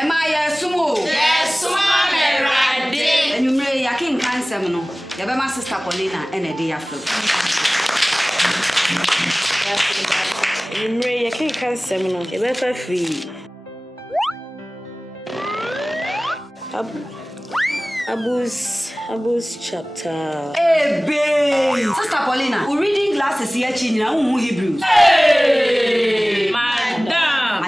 Am I a sumo? Yes, Rade. And you may a king cancer, no. You have my sister Paulina and a day after. You may a king cancer, no. You better free. Abus chapter. Hey, babe! Sister Paulina, we're reading glasses here, China, Hebrews. Hey! Madam!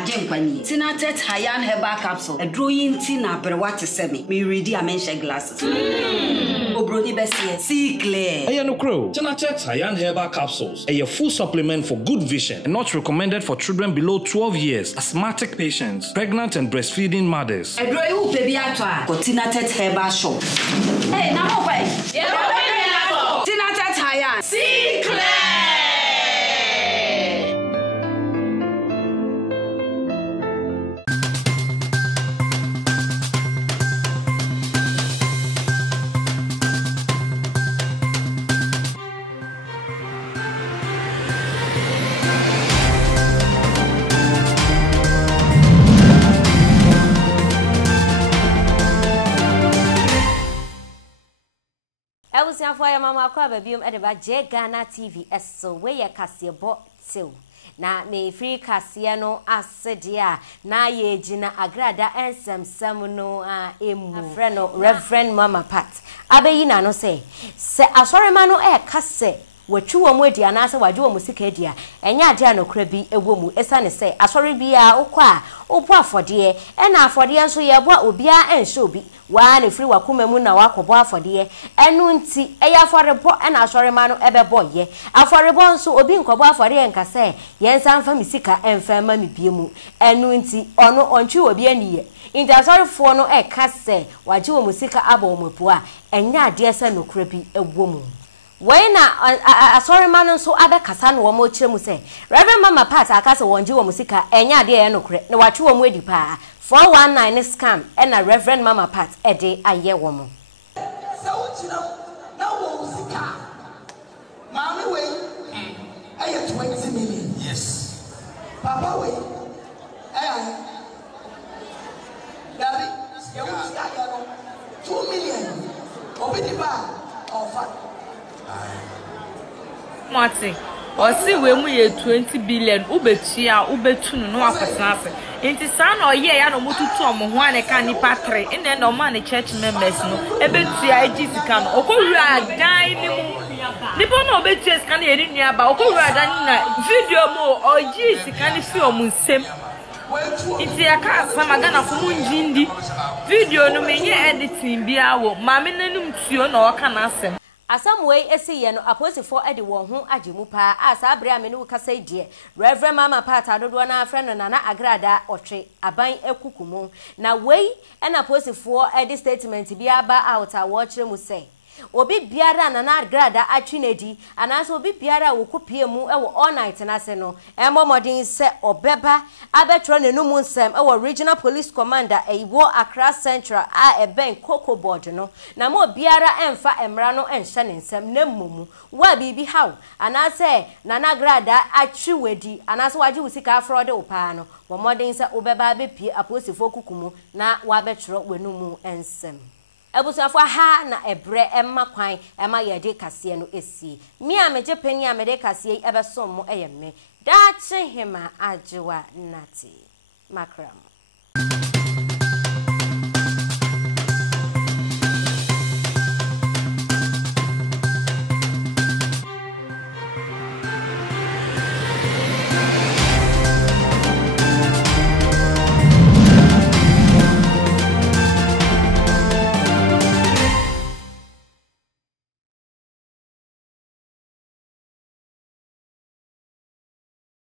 Tina tet Hayan herbal capsule. A drawing Tina, but what to send me ready a mention glasses. Obroni Bessie, see clear. Hey, no crow. Tina tet Hayan herbal capsules. A full supplement for good vision and not recommended for children below 12 years, asthmatic patients, pregnant and breastfeeding mothers. A drawing baby at Tina tet herbal shop. Hey, now wait. Tina tet Hayan. See clear. For your mama, Quabium at about Ghana TV, so where your cassia bought till. Na me free Cassiano Asedia, na ye Gina Agradaa and some Samuno Eei More, Reverend Mama Pat. Abeina no say asore mano casse. We chew on with the answer why do a music dear, and ya diano crabby a woman, a son say, asori be a qua, o poor for dear, and now for the answer ya what will be and show be. One if you were Kumemuna walk for dear, and noon tea, a for a boy and asori mano ever boy ye, a for a bon so obin coba for the anchor say, yes, I'm from Misika and family bimu, and noon tea or no on chew a bien ye. In the sorry for no a casse, why do a musica abo mupua, and ya dear son no creepy a woman. When a sorry man so other Cassan or more say, Reverend Mama Pat, I cast a one Jew musica, and ya dear no credit, no what you want with pa 419 scam, and a Reverend Mama Pat a day a year woman. So, you know, no musica. Mammy, wait, I have 20 million. Yes. Papa, wait, Daddy, you will start 2 million. Open the bar or fat. Martin, or see when we 20 billion, Ubetia, Ubetun, no apple. Inti san or ye ya no mutu tom ho ane ka nipa 3 ene no man church members no ebetia ejisika no okowura dan ni mu nipa no obetia sika na eri nua ba okowura dan na video mo ojisika ni fi omunsem inti aka samaga na fumu njindi video no menye editing bia wo mame nanum tuo na oka na asem Asamwe esi ye no aposifo ede wo ho agemu pa asa abre amene wo kasa die Reverend Mama Pat adodo na afre no na Agradaa otwe aban ekukumu na wei na aposifo ede statement bi aba out a wo kire mu say obi biara na Agradaa atwinedi anaso obi biara wo kopie mu e wo all night na se no emomodin se obeba abetro nenum nsem e wo regional police commander Ewo Accra Central a ben Coco board no na mo biara emfa emra no enhye ne nsem na mmumu wa bibi haw anase na Agradaa atwiwedi anaso waje usika afrode opa no momodin se obeba bepie aposifo kukumu na wa betro wenum ensem Ebusuafo ha na ebre emma kwan emma yede kase no esi mi a meje pani a mede kase ebesom mo eyemme da che hema ajewa nati makram